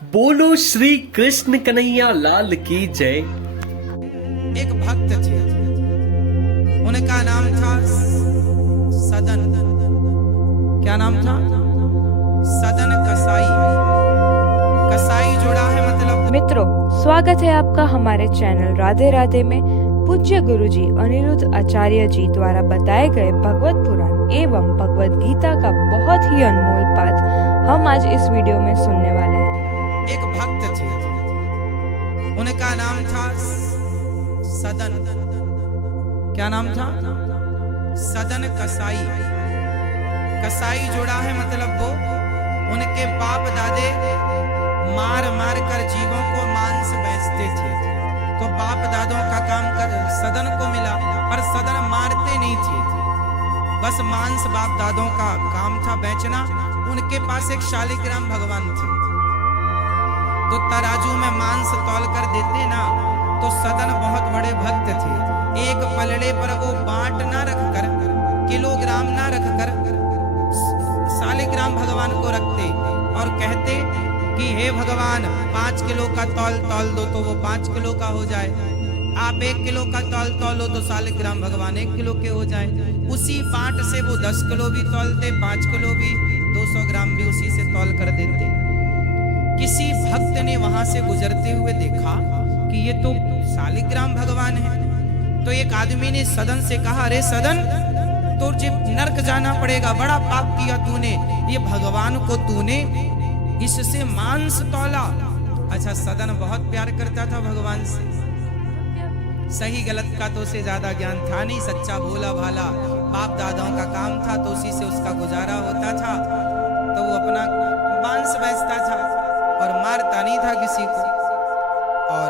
बोलो श्री कृष्ण कन्हैया लाल की जय। एक भक्त थे, उनका नाम था सदन। क्या नाम था? सदन कसाई। कसाई जुड़ा है मतलब। मित्रों, स्वागत है आपका हमारे चैनल राधे राधे में। पूज्य गुरुजी अनिरुद्ध आचार्य जी द्वारा बताए गए भगवत पुराण एवं भगवत गीता का बहुत ही अनमोल पाठ हम आज इस वीडियो में सुनने वाले हैं। एक भक्त थे, उनका नाम था सदन। क्या नाम था? सदन कसाई। कसाई जोड़ा है मतलब वो उनके बाप दादे मार मार कर जीवों को मांस बेचते थे। तो बाप दादों का काम कर सदन को मिला, पर सदन मारते नहीं थे, बस मांस बाप दादों का काम था बेचना। उनके पास एक शालिग्राम भगवान थे, तो तराजू में मांस तौल कर देते ना, तो सदन बहुत बड़े भक्त थे। एक पलड़े पर वो बांट ना रखकर, किलोग्राम ना रखकर शालिग्राम भगवान को रखते और कहते कि हे भगवान 5 किलो का तौल तौल दो तो वो 5 किलो का हो जाए, आप 1 किलो का तौल तौलो तो शालिग्राम भगवान 1 किलो के हो जाए। उसी बांट से वो 10 किलो भी तौलते, 5 किलो भी, 200 ग्राम भी उसी से तौल कर देते। किसी भक्त ने वहां से गुजरते हुए देखा कि ये तो शालिग्राम भगवान है। तो एक आदमी ने सदन से कहा, अरे सदन, तुझे नरक जाना पड़ेगा, बड़ा पाप किया तूने, ये भगवान को तूने इससे मांस तौला। अच्छा, सदन बहुत प्यार करता था भगवान से, सही गलत का तो उसे ज्यादा ज्ञान था नहीं, सच्चा भोला भाला बाप दादाओं का काम था, तो उसी से उसका गुजारा होता था। तो वो अपना मांस बेचता था और मारता नहीं था किसी को, और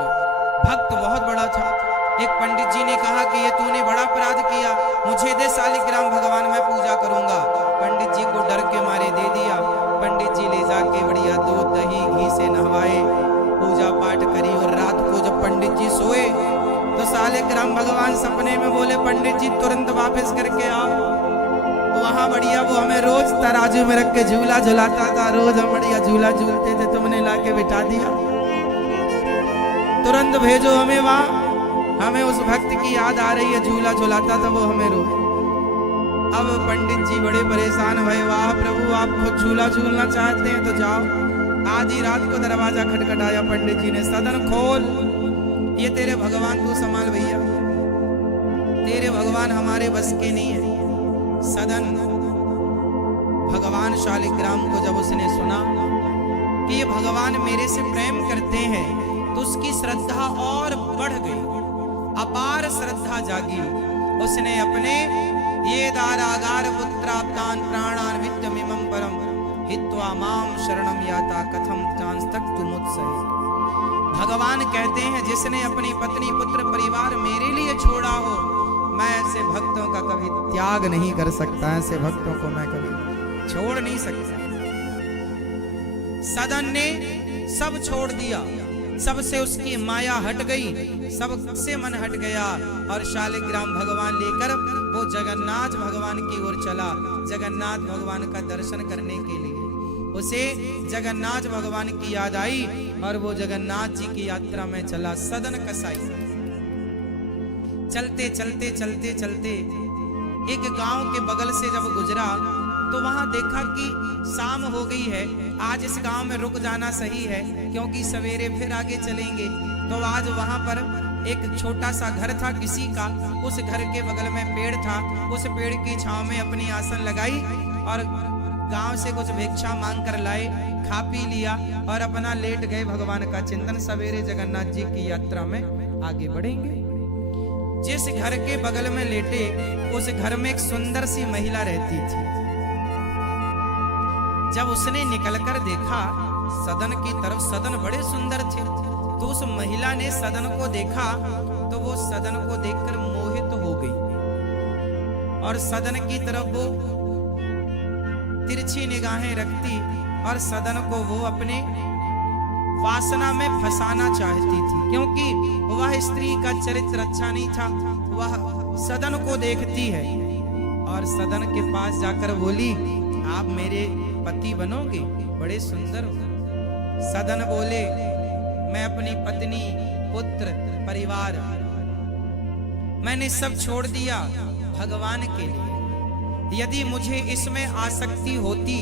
भक्त बहुत बड़ा था। एक पंडित जी ने कहा कि ये तूने बड़ा अपराध किया, मुझे दे शालिग्राम भगवान, मैं पूजा करूंगा। पंडित जी को डर के मारे दे दिया। पंडित जी ले जाके बढ़िया दूध दही घी से नहवाए, पूजा पाठ करी, और रात को जब पंडित जी सोए तो शालिग्राम भगवान सपने में बोले, पंडित जी तुरंत वापस करके आओ। वहां बढ़िया वो हमें रोज तराजू में रख के झूला झुलाता था, रोज हम बढ़िया झूला झूलते थे, तुमने लाके बिठा दिया, तुरंत भेजो हमें वहां, हमें उस भक्त की याद आ रही है, झूला झुलाता था वो हमें रोज। अब पंडित जी बड़े परेशान भये, वाह प्रभु, आप खुद झूला झूलना चाहते हैं तो जाओ। आधी रात को दरवाजा खटखटाया पंडित जी ने, सदन खोल, ये तेरे भगवान तू संभाल भैया, तेरे भगवान हमारे बस के नहीं है। सदन भगवान शालिग्राम को जब उसने सुना कि ये भगवान मेरे से प्रेम करते हैं, तो उसकी श्रद्धा और बढ़ गई, अपार श्रद्धा जागी। उसने अपने ये दारागार पुत्राप्तान प्राणान वित्तमिमं परम हित्वा माम शरणम याता कथम चांस्तक्तुमुत्सहे। भगवान कहते हैं, जिसने अपनी पत्नी पुत्र परिवार मेरे लिए छोड़ा हो, मैं ऐसे भक्तों का कभी त्याग नहीं कर सकता, ऐसे भक्तों को मैं कभी छोड़ नहीं सकता। सदन ने सब छोड़ दिया, सबसे उसकी माया हट गई, सबसे मन हट गया, और शालिग्राम भगवान लेकर वो जगन्नाथ भगवान की ओर चला, जगन्नाथ भगवान का दर्शन करने के लिए। उसे जगन्नाथ भगवान की याद आई और वो जगन्नाथ जी की यात्रा में चला। सदन कसाई चलते चलते चलते चलते एक गांव के बगल से जब गुजरा, तो वहां देखा कि शाम हो गई है, आज इस गांव में रुक जाना सही है, क्योंकि सवेरे फिर आगे चलेंगे। तो आज वहां पर एक छोटा सा घर था किसी का, उस घर के बगल में पेड़ था, उस पेड़ की छांव में अपनी आसन लगाई और गांव से कुछ भिक्षा मांग कर लाए, खा पी लिया और अपना लेट गए भगवान का चिंतन। सवेरे जगन्नाथ जी की यात्रा में आगे बढ़ेंगे। जिस घर के बगल में लेटे, उस घर में एक सुंदर सी महिला रहती थी। जब उसने निकलकर देखा सदन की तरफ, सदन बड़े सुंदर थे, तो उस महिला ने सदन को देखा, तो वो सदन को देखकर मोहित हो गई और सदन की तरफ वो तिरछी निगाहें रखती और सदन को वो अपने वासना में फंसाना चाहती थी, क्योंकि वह स्त्री का चरित्र अच्छा नहीं था। वह सदन को देखती है और सदन के पास जाकर बोली, आप मेरे पति बनोगे, बड़े सुंदर हो। सदन बोले, मैं अपनी पत्नी, पुत्र, परिवार मैंने सब छोड़ दिया भगवान के लिए। यदि मुझे इसमें आसक्ति होती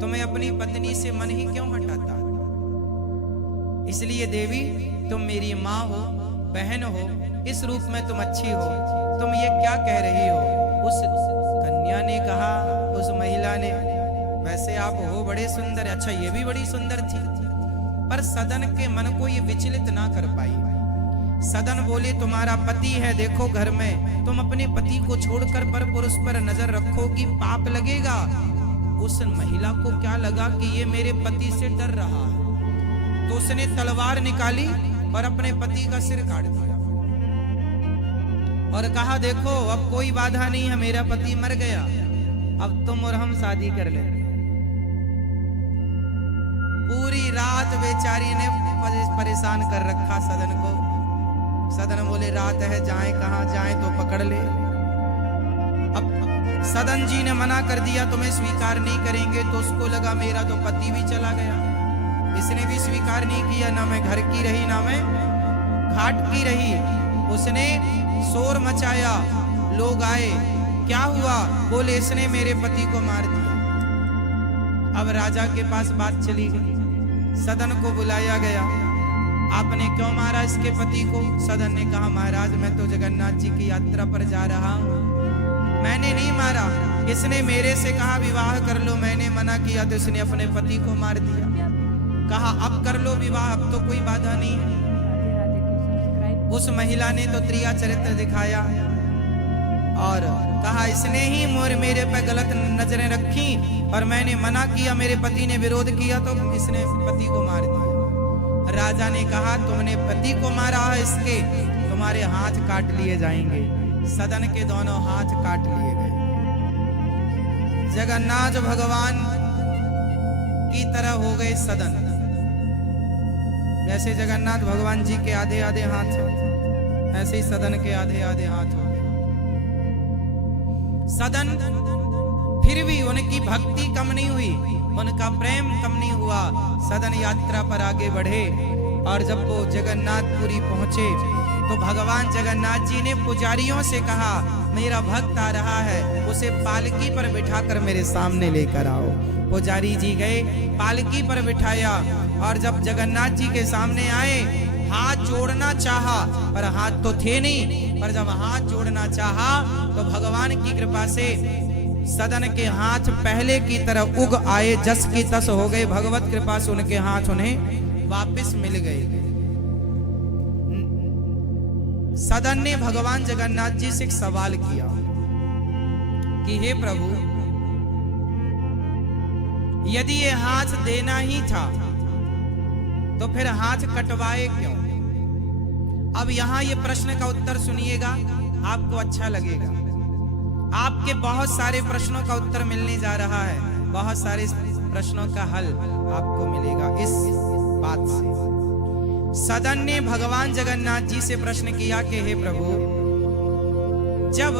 तो मैं अपनी पत्नी से मन ही क्यों हटाता। इसलिए देवी, तुम मेरी माँ हो, बहन हो, इस रूप में तुम अच्छी हो, तुम ये क्या कह रही हो। उस कन्या ने कहा, उस महिला ने, वैसे आप हो बड़े सुंदर। अच्छा, ये भी बड़ी सुंदर थी। पर सदन के मन को ये विचलित ना कर पाई। सदन बोले, तुम्हारा पति है, देखो घर में, तुम अपने पति को छोड़कर पर पुरुष पर नजर रखोगी, पाप लगेगा। उस महिला को क्या लगा कि ये मेरे पति से डर रहा है, तो उसने तलवार निकाली और अपने पति का सिर काट दिया और कहा, देखो अब कोई बाधा नहीं है, मेरा पति मर गया, अब तुम और हम शादी कर ले। पूरी रात बेचारी ने परेशान कर रखा सदन को। सदन बोले, रात है, जाएं कहां, जाएं तो पकड़ ले। अब सदन जी ने मना कर दिया, तुम्हें स्वीकार नहीं करेंगे। तो उसको लगा मेरा तो पति भी चला गया, इसने भी स्वीकार नहीं किया, ना मैं घर की रही ना मैं घाट की रही। उसने शोर मचाया, लोग आए, क्या हुआ? बोले, इसने मेरे पति को मार दिया। अब राजा के पास बात चली गई, सदन को बुलाया गया, आपने क्यों मारा इसके पति को? सदन ने कहा, महाराज मैं तो जगन्नाथ जी की यात्रा पर जा रहा हूं, मैंने नहीं मारा, इसने मेरे से कहा विवाह कर लो, मैंने मना किया तो इसने अपने पति को मार दिया। कहा अब कर लो विवाह, अब तो कोई बाधा नहीं है। उस महिला ने तो त्रिया चरित्र दिखाया और कहा, इसने ही मेरे पे गलत नजरें रखी और मैंने मना किया, मेरे पति ने विरोध किया तो इसने पति को मार दिया। राजा ने कहा, तुमने पति को मारा है, इसके तुम्हारे हाथ काट लिए जाएंगे। सदन के दोनों हाथ काट लिए गए। जगन्नाथ भगवान की तरह हो गए सदन। जैसे जगन्नाथ भगवान जी के आधे आधे हाथ हैं, ऐसे ही सदन के आधे आधे हाथ हो गए। सदन फिर भी उनकी भक्ति कम नहीं हुई, उनका प्रेम कम नहीं हुआ। सदन यात्रा पर आगे बढ़े और जब वो जगन्नाथपुरी पहुंचे तो भगवान जगन्नाथ जी ने पुजारियों से कहा, मेरा भक्त आ रहा है, उसे पालकी पर बिठाकर मेरे सामने लेकर आओ। पुजारी जी गए, पालकी पर बिठाया और जब जगन्नाथ जी के सामने आए, हाथ जोड़ना चाहा पर हाथ तो थे नहीं, पर जब हाथ जोड़ना चाहा तो भगवान की कृपा से सदन के हाथ पहले की तरह उग आए, जस की तस हो गए। भगवत कृपा से उनके हाथ उन्हें वापस मिल गए। सदन ने भगवान जगन्नाथ जी से एक सवाल किया कि हे प्रभु, यदि ये हाथ देना ही था तो फिर हाथ कटवाए क्यों? अब यहां ये प्रश्न का उत्तर सुनिएगा, आपको अच्छा लगेगा। आपके बहुत सारे प्रश्नों का उत्तर मिलने जा रहा है, बहुत सारे प्रश्नों का हल आपको मिलेगा इस बात से। सदन ने भगवान जगन्नाथ जी से प्रश्न किया कि हे प्रभु, जब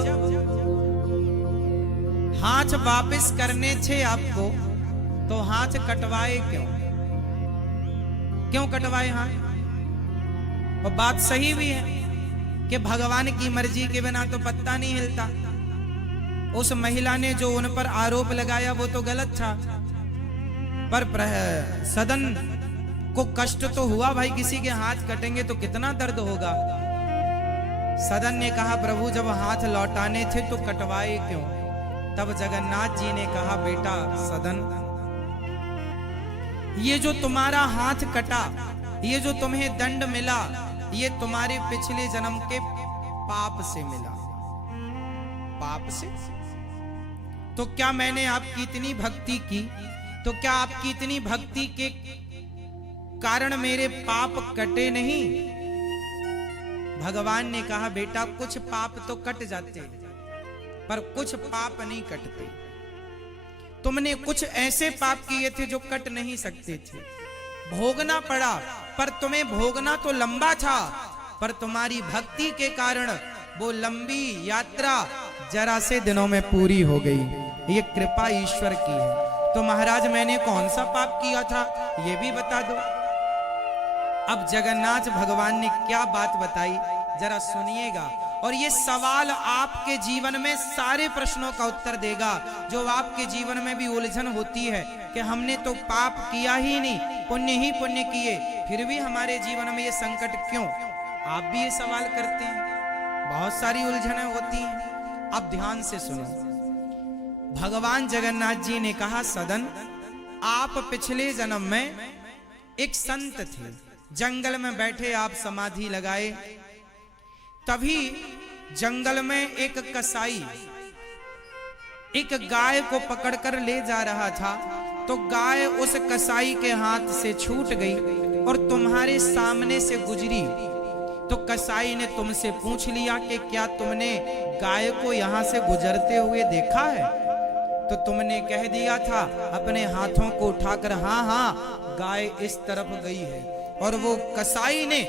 हाथ वापस करने थे आपको तो हाथ कटवाए क्यों? क्यों कटवाए हाथ? और बात सही भी है कि भगवान की मर्जी के बिना तो पत्ता नहीं हिलता। उस महिला ने जो उन पर आरोप लगाया वो तो गलत था, पर सदन को कष्ट तो हुआ भाई, किसी के हाथ कटेंगे तो कितना दर्द होगा। सदन ने कहा, प्रभु जब हाथ लौटाने थे तो कटवाए क्यों? तब जगन्नाथ जी ने कहा, बेटा सदन, ये जो तुम्हारा हाथ कटा, ये जो तुम्हें दंड मिला, ये तुम्हारे पिछले जन्म के पाप से मिला। पाप से? तो क्या मैंने आपकी इतनी भक्ति की, तो क्या आपकी इतनी भक्ति के कारण मेरे पाप कटे नहीं? भगवान ने कहा, बेटा कुछ पाप तो कट जाते पर कुछ पाप नहीं कटते। तुमने कुछ ऐसे पाप किए थे जो कट नहीं सकते थे, भोगना पड़ा, पर तुम्हें भोगना तो लंबा था, पर तुम्हारी भक्ति के कारण वो लंबी यात्रा जरा से दिनों में पूरी हो गई। ये कृपा ईश्वर की है। तो महाराज मैंने कौन सा पाप किया था ये भी बता दो। अब जगन्नाथ भगवान ने क्या बात बताई जरा सुनिएगा, और ये सवाल आपके जीवन में सारे प्रश्नों का उत्तर देगा। जो आपके जीवन में भी उलझन होती है कि हमने तो पाप किया ही नहीं, पुण्य ही पुण्य किए, फिर भी हमारे जीवन में ये संकट क्यों? आप भी ये सवाल करते हैं, बहुत सारी उलझनें होती हैं। अब ध्यान से सुनो, भगवान जगन्नाथ जी ने कहा, सदन आप पिछले जन्म में एक संत थे, जंगल में बैठे आप समाधि लगाए, तभी जंगल में एक कसाई एक गाय को पकड़कर ले जा रहा था, तो गाय उस कसाई के हाथ से छूट गई और तुम्हारे सामने से गुजरी। तो कसाई ने तुमसे पूछ लिया कि क्या तुमने गाय को यहां से गुजरते हुए देखा है? तो तुमने कह दिया था अपने हाथों को उठाकर, हाँ हाँ गाय इस तरफ गई है। और वो कसाई ने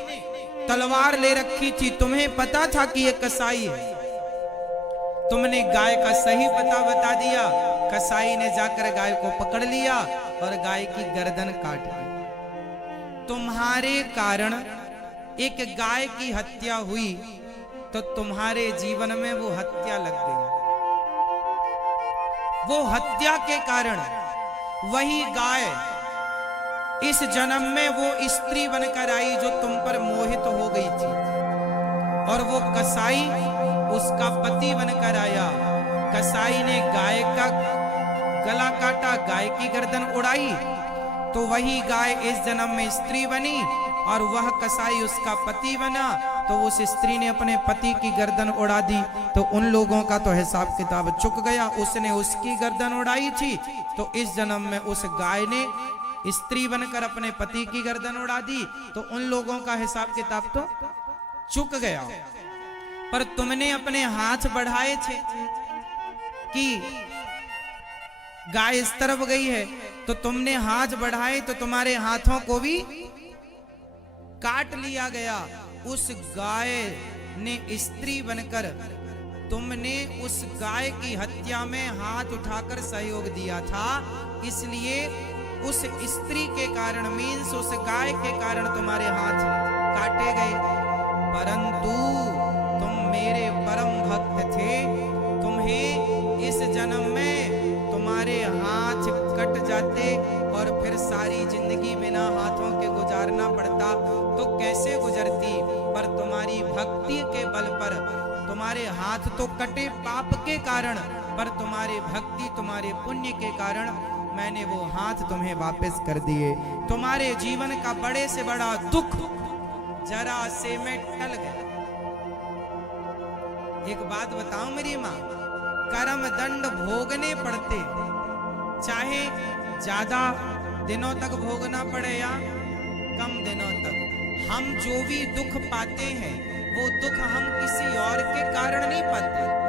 तलवार ले रखी थी, तुम्हें पता था कि ये कसाई है, तुमने गाय का सही पता बता दिया। कसाई ने जाकर गाय को पकड़ लिया और गाय की गर्दन काट दी। तुम्हारे कारण एक गाय की हत्या हुई, तो तुम्हारे जीवन में वो हत्या लग गई। वो हत्या के कारण वही गाय इस जन्म में वो स्त्री बनकर आई जो तुम पर मोहित हो गई थी, और वो कसाई उसका पति बनकर आया। कसाई ने गाय का गला काटा, गाय की गर्दन उड़ाई, तो वही गाय इस जन्म में स्त्री बनी और वह कसाई उसका पति बना। तो उस स्त्री ने अपने पति की गर्दन उड़ा दी, तो उन लोगों का तो हिसाब किताब चुक गया। उसने उसकी गर्दन उड़ाई थी, तो इस जन्म में उस गाय ने स्त्री बनकर अपने पति की गर्दन उड़ा दी, तो उन लोगों का हिसाब किताब तो चुक गया। पर तुमने अपने हाथ बढ़ाए थे कि गाय इस तरफ गई है, तो तुमने हाथ बढ़ाए तो तुम्हारे हाथों को भी काट लिया गया। उस गाय ने स्त्री बनकर तुमने उस गाय की हत्या में हाथ उठाकर सहयोग दिया था, इसलिए उस स्त्री के कारण मीन्स उस गाय के कारण तुम्हारे हाथ काटे गए। परंतु तुम मेरे परम भक्त थे, तुम्हें इस जन्म में तुम्हारे हाथ कट जाते और फिर सारी जिंदगी बिना हाथों के गुजारना पड़ता तो कैसे गुजरती। पर तुम्हारी भक्ति के बल पर तुम्हारे हाथ तो कटे पाप के कारण, पर तुम्हारी भक्ति तुम्हारे पुण्य के कारण मैंने वो हाथ तुम्हें वापस कर दिए। तुम्हारे जीवन का बड़े से बड़ा दुख जरा से में टल गया। एक बात बताऊं मेरी माँ, कर्म दंड भोगने पड़ते, चाहे ज्यादा दिनों तक भोगना पड़े या कम दिनों तक। हम जो भी दुख पाते हैं वो दुख हम किसी और के कारण नहीं पाते,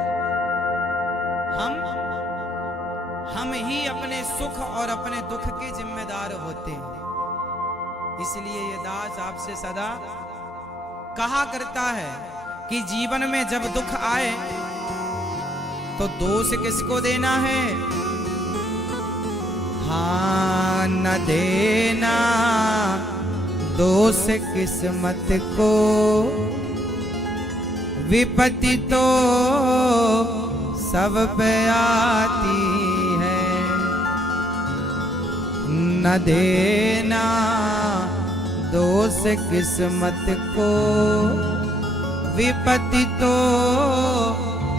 हम ही अपने सुख और अपने दुख के जिम्मेदार होते हैं। इसलिए ये दास आपसे सदा कहा करता है कि जीवन में जब दुख आए तो दोष किसको देना है? हाँ, न देना दोष किस्मत को, विपत्ति तो सब पे आती है। न देना दोष किस्मत को, विपत्ति तो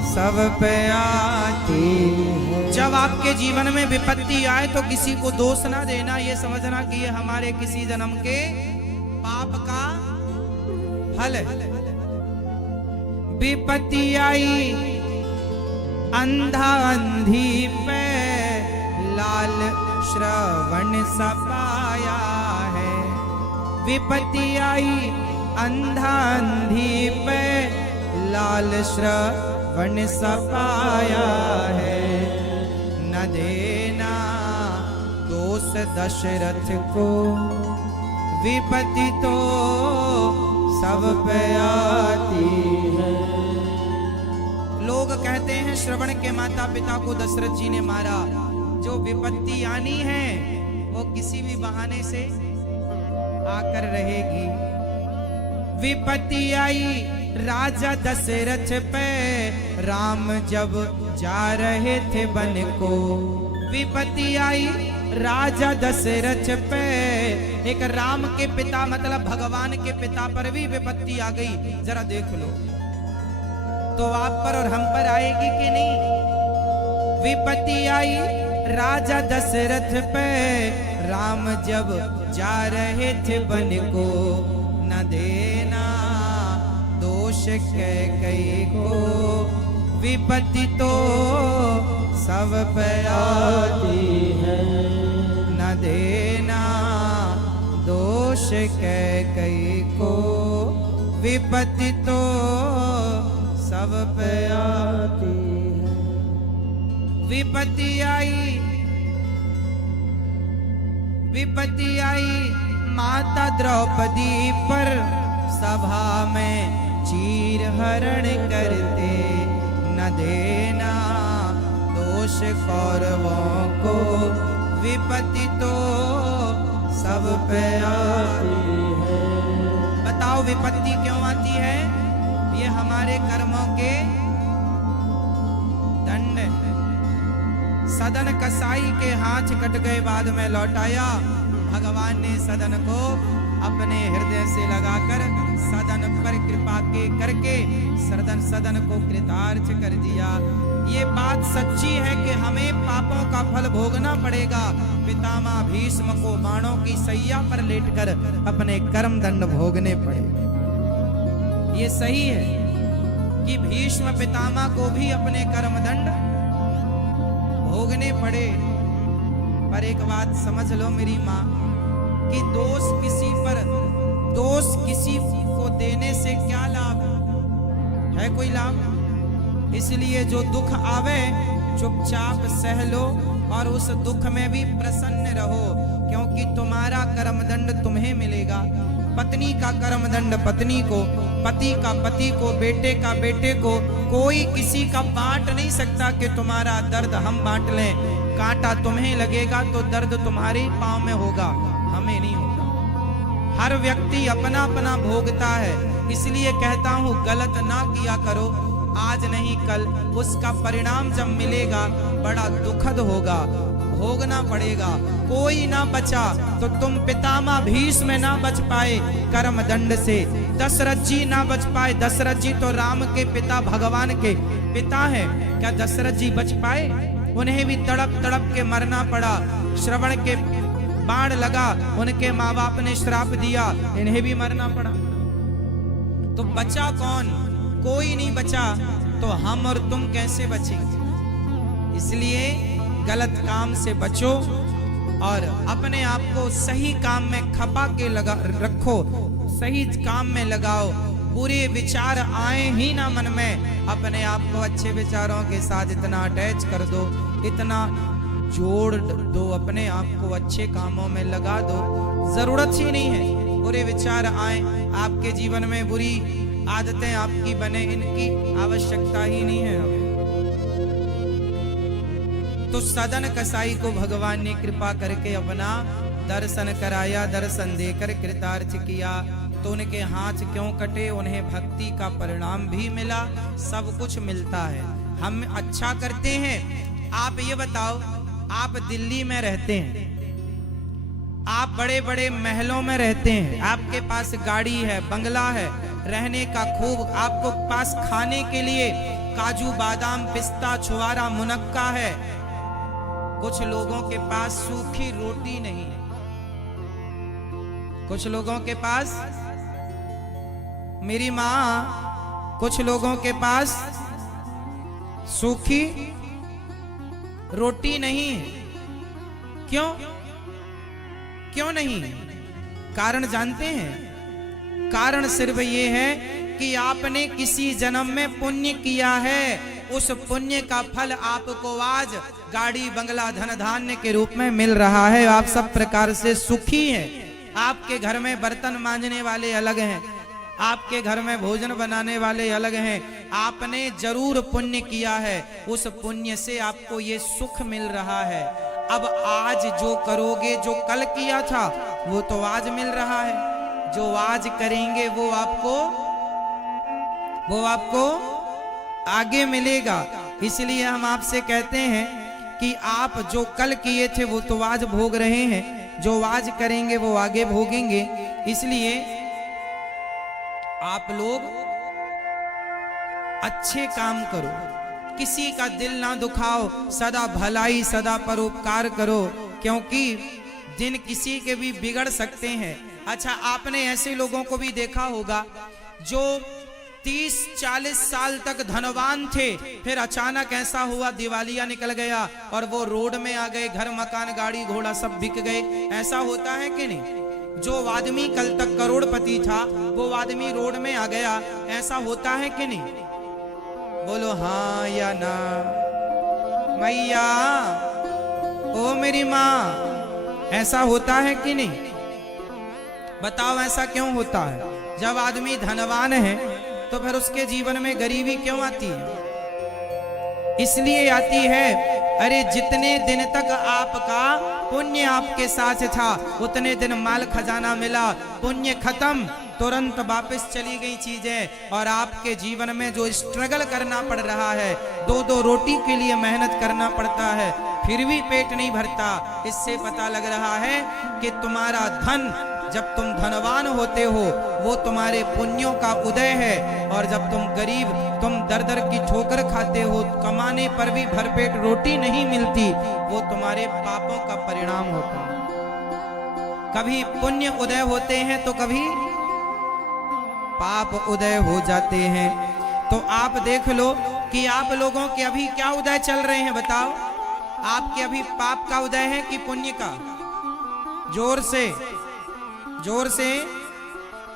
सब पे आती है। जब आपके जीवन में विपत्ति आए तो किसी को दोष ना देना, ये समझना कि ये हमारे किसी जन्म के पाप का फल है। विपत्ति आई अंधा अंधी पे, लाल श्रवण सपाया है। विपत्ति आई अंधा अंधी पे, लाल श्रवण सपाया है। न देना दोष दशरथ को, विपत्ति तो सब पे आती है। लोग कहते हैं श्रवण के माता पिता को दशरथ जी ने मारा। जो विपत्ति आनी है वो किसी भी बहाने से आकर रहेगी। विपत्ति आई राजा दशरथ पे, राम जब जा रहे थे वन को। विपत्ति आई राजा दशरथ पे, एक राम के पिता मतलब भगवान के पिता पर भी विपत्ति आ गई। जरा देख लो तो आप पर और हम पर आएगी कि नहीं। विपत्ति आई राजा दशरथ पे, राम जब जा रहे थे वन को। न देना दोष कैकेयी को, विपत्ति तो सब पे आती है। न देना दोष कैकेयी को, विपत्ति तो सब पे आती है। विपत्ति आई, विपत्ति आई माता द्रौपदी पर, सभा में चीर हरण करते। न देना दोष कौरवों को, विपत्ति तो सब पे आती है। बताओ विपत्ति क्यों आती है? ये हमारे कर्मों के दंड। सदन कसाई के हाथ कट गए, बाद में लौटाया। भगवान ने सदन को अपने हृदय से लगाकर सदन पर कृपा के करके सदन को कृतार्थ कर दिया। ये बात सच्ची है कि हमें पापों का फल भोगना पड़ेगा। पितामह भीष्म को बाणों की सैया पर लेटकर अपने कर्म दंड भोगने पड़े। ये सही है कि भीष्म पितामह को भी अपने कर्म दंड भोगने पड़े। पर एक बात समझ लो मेरी माँ, कि दोष किसी को देने से क्या लाभ है? कोई लाभ? इसलिए जो दुख आवे चुपचाप सह लो और उस दुख में भी प्रसन्न रहो, क्योंकि तुम्हारा कर्मदंड तुम्हें मिलेगा। पत्नी का कर्मदंड पत्नी को, पति का पति को, बेटे का बेटे को, कोई किसी का बांट नहीं सकता कि तुम्हारा दर्द हम बांट लें। कांटा तुम्हें लगेगा तो दर्द तुम्हारे पांव में होगा, हमें नहीं होगा। हर व्यक्ति अपना अपना भोगता है। इसलिए कहता हूं गलत ना किया करो, आज नहीं कल उसका परिणाम जब मिलेगा बड़ा दुखद होगा, भोगना पड़ेगा। कोई ना बचा तो तुम पितामह भीष्म ना बच पाए कर्म दंड से, दशरथ जी ना बच पाए। दशरथ जी तो राम के पिता भगवान के पिता हैं, क्या दशरथ जी बच पाए? उन्हें भी तड़प तड़प के मरना पड़ा। श्रवण के बाण लगा, उनके माँ बाप ने श्राप दिया, इन्हें भी मरना पड़ा। तो बचा कौन? कोई नहीं बचा, तो हम और तुम कैसे बचेंगे? इसलिए गलत काम से बचो और अपने आप को सही काम में खपा के लगा रखो, सही काम में लगाओ। बुरे विचार आए ही ना मन में, अपने आप को अच्छे विचारों के साथ इतना अटैच कर दो, इतना जोड़ दो, अपने आप को अच्छे कामों में लगा दो। जरूरत ही नहीं है बुरे विचार आए आपके जीवन में, बुरी आदतें आपकी बने, इनकी आवश्यकता ही नहीं है हमें। तो सदन कसाई को भगवान ने कृपा करके अपना दर्शन कराया, दर्शन देकर कृतार्थ किया। तो उनके हाथ क्यों कटे? उन्हें भक्ति का परिणाम भी मिला, सब कुछ मिलता है। हम अच्छा करते हैं। आप ये बताओ, आप दिल्ली में रहते हैं, आप बड़े बड़े महलों में रहते हैं, आपके पास गाड़ी है, बंगला है, रहने का खूब, आपको पास खाने के लिए काजू बादाम पिस्ता छुआरा मुनक्का है। कुछ लोगों के पास सूखी रोटी नहीं है, कुछ लोगों के पास, मेरी माँ, कुछ लोगों के पास सूखी रोटी नहीं है। क्यों? क्यों नहीं? कारण जानते हैं? कारण सिर्फ ये है कि आपने किसी जन्म में पुण्य किया है, उस पुण्य का फल आपको आज गाड़ी बंगला धन धान्य के रूप में मिल रहा है। आप सब प्रकार से सुखी हैं। आपके घर में बर्तन मांजने वाले अलग हैं, आपके घर में भोजन बनाने वाले अलग हैं। आपने जरूर पुण्य किया है, उस पुण्य से आपको ये सुख मिल रहा है। अब आज जो करोगे, जो कल किया था वो तो आज मिल रहा है। जो आज करेंगे वो आपको आगे मिलेगा। इसलिए हम आपसे कहते हैं कि आप जो कल किए थे वो तो आज भोग रहे हैं, जो आज करेंगे वो आगे भोगेंगे। इसलिए आप लोग अच्छे काम करो, किसी का दिल ना दुखाओ, सदा भलाई सदा परोपकार करो, क्योंकि दिन किसी के भी बिगड़ सकते हैं। अच्छा, आपने ऐसे लोगों को भी देखा होगा जो 30-40 साल तक धनवान थे, फिर अचानक ऐसा हुआ दिवालिया निकल गया और वो रोड में आ गए, घर मकान गाड़ी घोड़ा सब बिक गए। ऐसा होता है कि नहीं? जो आदमी कल तक करोड़पति था वो आदमी रोड में आ गया, ऐसा होता है कि नहीं? बोलो हाँ या ना। मैया, ओ मेरी माँ, ऐसा होता है कि नहीं? बताओ ऐसा क्यों होता है? जब आदमी धनवान है तो फिर उसके जीवन में गरीबी क्यों आती है? इसलिए आती है, अरे जितने दिन तक आपका पुण्य आपके साथ था उतने दिन माल खजाना मिला, पुण्य खत्म तुरंत वापस चली गई चीजें, और आपके जीवन में जो स्ट्रगल करना पड़ रहा है, 2-2 रोटी के लिए मेहनत करना पड़ता है, फिर भी पेट नहीं भरता। इससे पता लग रहा है कि तुम्हारा धन, जब तुम धनवान होते हो वो तुम्हारे पुण्यों का उदय है, और जब तुम गरीब, तुम दर दर की ठोकर खाते हो, कमाने पर भी भरपेट रोटी नहीं मिलती, वो तुम्हारे पापों का परिणाम होता है। कभी पुण्य उदय होते हैं तो कभी पाप उदय हो जाते हैं। तो आप देख लो कि आप लोगों के अभी क्या उदय चल रहे हैं, बताओ? आपके अभी पाप का उदय है कि पुण्य का? जोर से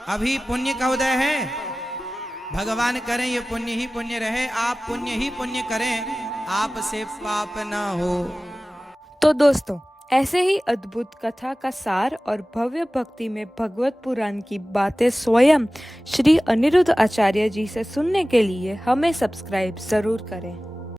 अभी पुण्य का उदय है। भगवान करें ये पुण्य ही पुण्य रहे, आप पुण्य ही पुण्य करें, आपसे पाप ना हो। तो दोस्तों, ऐसे ही अद्भुत कथा का सार और भव्य भक्ति में भगवत पुराण की बातें स्वयं श्री अनिरुद्ध आचार्य जी से सुनने के लिए हमें सब्सक्राइब जरूर करें।